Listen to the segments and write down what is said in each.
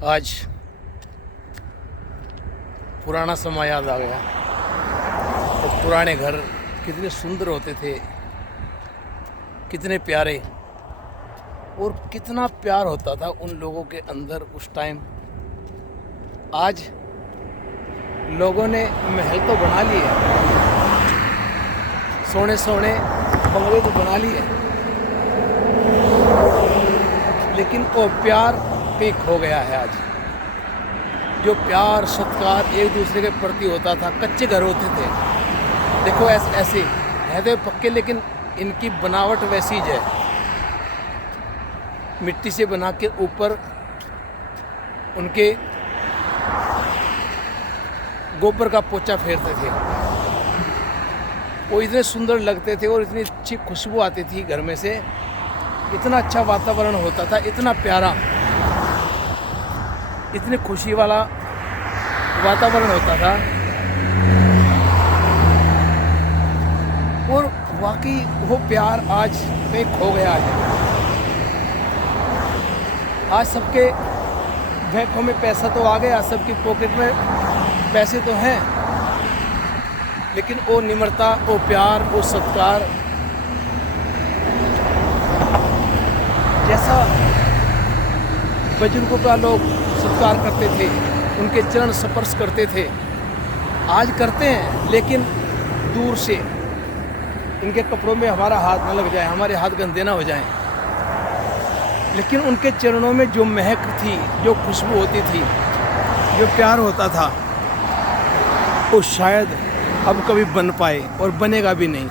आज पुराना समय याद आ गया। तो पुराने घर कितने सुंदर होते थे, कितने प्यारे, और कितना प्यार होता था उन लोगों के अंदर उस टाइम। आज लोगों ने महल तो बना लिए, सोने सोने बंगले तो बना लिए, लेकिन वो प्यार कहीं खो गया है। आज जो प्यार सत्कार एक दूसरे के प्रति होता था, कच्चे घर होते थे। देखो ऐसे है तो पक्के, लेकिन इनकी बनावट वैसी ही है, मिट्टी से बना के ऊपर उनके गोबर का पोछा फेरते थे। वो इतने सुंदर लगते थे और इतनी अच्छी खुशबू आती थी घर में से, इतना अच्छा वातावरण होता था, इतना प्यारा, इतनी खुशी वाला वातावरण होता था। और वाकई वो प्यार आज कहीं खो गया है। आज सबके बैंकों में पैसा तो आ गया, सबकी पॉकेट में पैसे तो हैं, लेकिन वो निम्रता, वो प्यार, वो सत्कार जैसा बुजुर्गों का लोग सत्कार करते थे, उनके चरण स्पर्श करते थे, आज करते हैं, लेकिन दूर से। इनके कपड़ों में हमारा हाथ न लग जाए, हमारे हाथ गंदे ना हो जाएं, लेकिन उनके चरणों में जो महक थी, जो खुशबू होती थी, जो प्यार होता था, वो शायद अब कभी बन पाए, और बनेगा भी नहीं।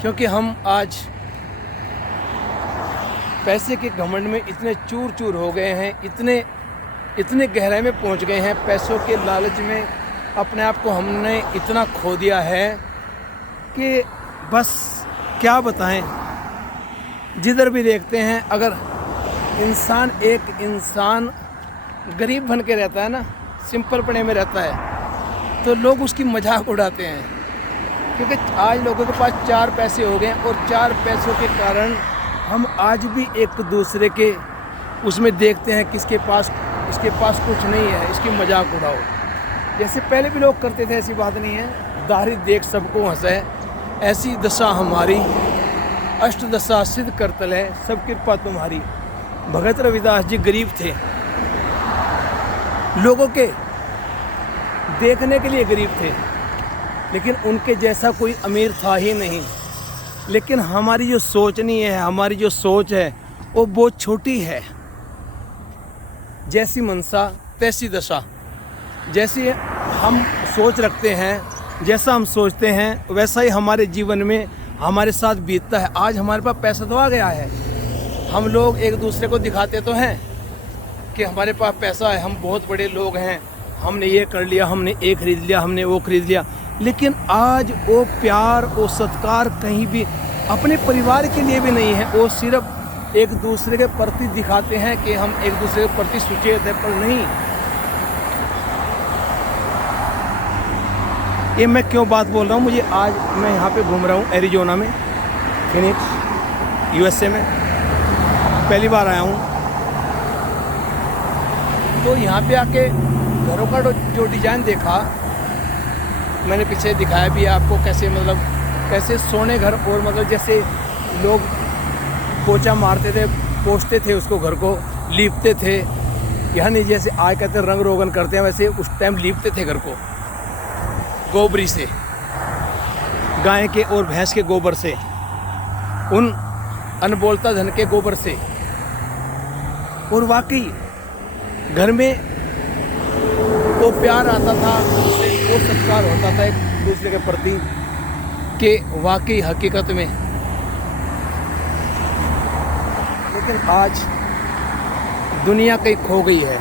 क्योंकि हम आज पैसे के घमंड में इतने चूर चूर हो गए हैं, इतने गहराई में पहुंच गए हैं, पैसों के लालच में अपने आप को हमने इतना खो दिया है कि बस क्या बताएं। जिधर भी देखते हैं, अगर एक इंसान गरीब बन के रहता है ना, सिंपल पने में रहता है, तो लोग उसकी मजाक उड़ाते हैं। क्योंकि आज लोगों के पास 4 पैसे हो गए, और 4 पैसों के कारण हम आज भी एक दूसरे के उसमें देखते हैं किसके पास कुछ नहीं है, इसकी मजाक उड़ाओ। जैसे पहले भी लोग करते थे, ऐसी बात नहीं है। दाढ़ी देख सबको हंसे, ऐसी दशा हमारी, अष्ट दशा सिद्ध करतल है, सब कृपा तुम्हारी। भगत रविदास जी गरीब थे, लोगों के देखने के लिए गरीब थे, लेकिन उनके जैसा कोई अमीर था ही नहीं। लेकिन हमारी जो सोच नहीं है, हमारी जो सोच है, वो बहुत छोटी है। जैसी मनसा तैसी दशा। जैसी हम सोच रखते हैं, जैसा हम सोचते हैं, वैसा ही हमारे जीवन में हमारे साथ बीतता है। आज हमारे पास पैसा तो आ गया है, हम लोग एक दूसरे को दिखाते तो हैं कि हमारे पास पैसा है, हम बहुत बड़े लोग हैं, हमने ये कर लिया, हमने ये खरीद लिया, हमने वो खरीद लिया। लेकिन आज वो प्यार, वो सत्कार कहीं भी अपने परिवार के लिए भी नहीं है। वो सिर्फ एक दूसरे के प्रति दिखाते हैं कि हम एक दूसरे के प्रति सुचेत है, पर नहीं। ये मैं क्यों बात बोल रहा हूँ, मुझे आज मैं यहाँ पे घूम रहा हूँ एरिजोना में, फिनिक्स यूएसए में, पहली बार आया हूँ। तो यहाँ पे आके घरों का जो डिज़ाइन देखा, मैंने पीछे दिखाया भी आपको, कैसे सोने घर, और मतलब जैसे लोग पोछा मारते थे, पोंछते थे उसको, घर को लीपते थे। यानी जैसे आज कहते रंग रोगन करते हैं, वैसे उस टाइम लीपते थे घर को गोबरी से, गाय के और भैंस के गोबर से, उन अनबोलता धन के गोबर से। और वाकई घर में वो प्यार आता था, वो सत्कार होता था एक दूसरे के प्रति, कि वाकई हकीकत में। लेकिन आज दुनिया कहीं खो गई है।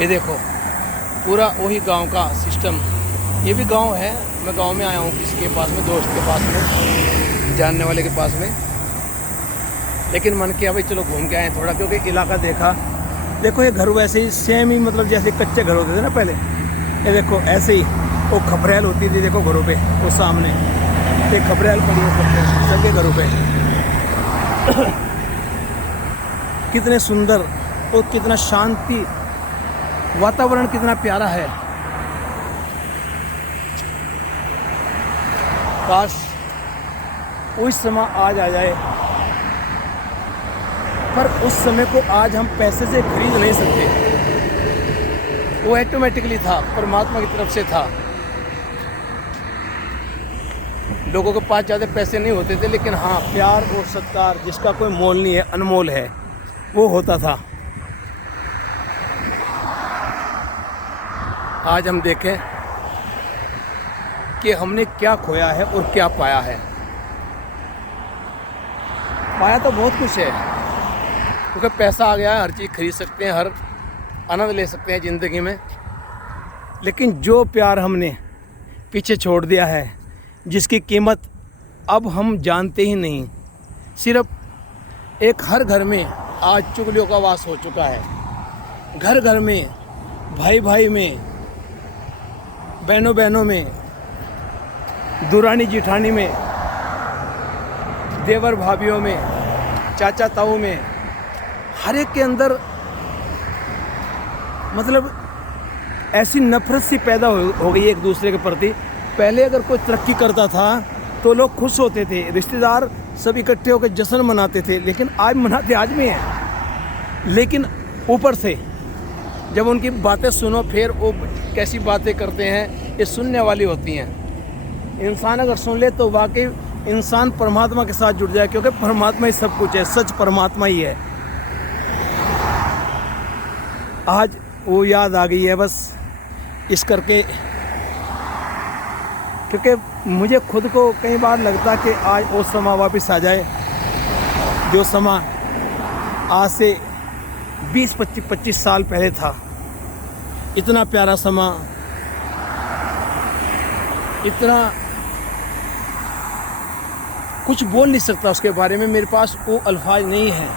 ये देखो पूरा वही गांव का सिस्टम। ये भी गांव है, मैं गांव में आया हूँ किसी के पास में, दोस्त के पास में, जानने वाले के पास में। लेकिन मन किया भाई चलो घूम के आए थोड़ा, क्योंकि इलाका देखा। देखो ये घर वैसे ही सेम ही, मतलब जैसे कच्चे घर होते थे ना पहले, ये देखो ऐसे ही वो खपरेल होती थी। देखो घरों पे वो सामने ये खपरेल पड़ी है सबके घरों पे। कितने सुंदर और कितना शांति, वातावरण कितना प्यारा है। काश उस समय आज आ जाए, पर उस समय को आज हम पैसे से खरीद नहीं सकते। वो ऑटोमेटिकली था, परमात्मा की तरफ से था। लोगों के पास ज़्यादा पैसे नहीं होते थे, लेकिन हाँ, प्यार और सत्कार जिसका कोई मोल नहीं है, अनमोल है, वो होता था। आज हम देखें कि हमने क्या खोया है और क्या पाया है। पाया तो बहुत कुछ है, क्योंकि पैसा आ गया है, हर चीज़ खरीद सकते हैं, हर आनंद ले सकते हैं ज़िंदगी में। लेकिन जो प्यार हमने पीछे छोड़ दिया है, जिसकी कीमत अब हम जानते ही नहीं, सिर्फ एक हर घर में आज चुगलियों का वास हो चुका है। घर घर में, भाई भाई में, बहनों बहनों में, दुरानी जिठानी में, देवर भाभीयों में, चाचा ताऊ में, हर एक के अंदर मतलब ऐसी नफरत सी पैदा हो गई एक दूसरे के प्रति। पहले अगर कोई तरक्की करता था तो लोग खुश होते थे, रिश्तेदार सब इकट्ठे होकर जश्न मनाते थे, लेकिन आज मनाते आज भी हैं। लेकिन ऊपर से जब उनकी बातें सुनो, फिर वो कैसी बातें करते हैं, ये सुनने वाली होती हैं। इंसान अगर सुन ले तो वाकई इंसान परमात्मा के साथ जुड़ जाए, क्योंकि परमात्मा ही सब कुछ है, सच परमात्मा ही है। आज वो याद आ गई है बस इस करके, क्योंकि मुझे खुद को कई बार लगता कि आज वो समय वापस आ जाए जो समय आज से 20-25 साल पहले था। इतना प्यारा समय, इतना कुछ बोल नहीं सकता उसके बारे में, मेरे पास वो अल्फाज नहीं है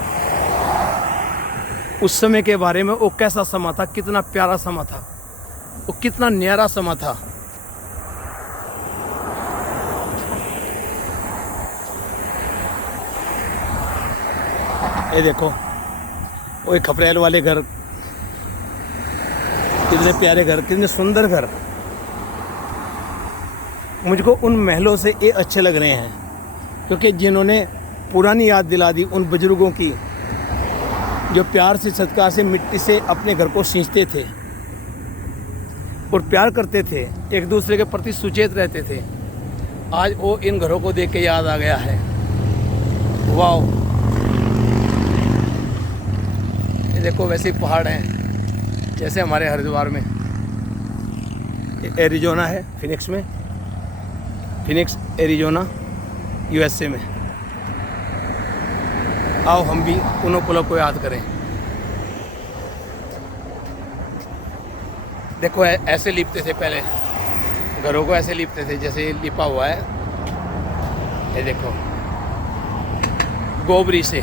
उस समय के बारे में। वो कैसा समय था, कितना प्यारा समय था, वो कितना न्यारा समय था। ये देखो वो खपरेल वाले घर, कितने प्यारे घर, कितने सुंदर घर। मुझको उन महलों से ये अच्छे लग रहे हैं, क्योंकि जिन्होंने पुरानी याद दिला दी उन बुजुर्गों की, जो प्यार से सत्कार से मिट्टी से अपने घर को सींचते थे और प्यार करते थे, एक दूसरे के प्रति सुचेत रहते थे। आज वो इन घरों को देख के याद आ गया है। वाह, ये देखो वैसे ही पहाड़ हैं जैसे हमारे हरिद्वार में। एरिजोना है, फिनिक्स में, फिनिक्स एरिजोना, यूएसए में। आओ हम भी उन पलों को याद करें। देखो ऐसे लिपते थे पहले, घरों को ऐसे लिपते थे जैसे लिपा हुआ है। ये देखो गोबरी से।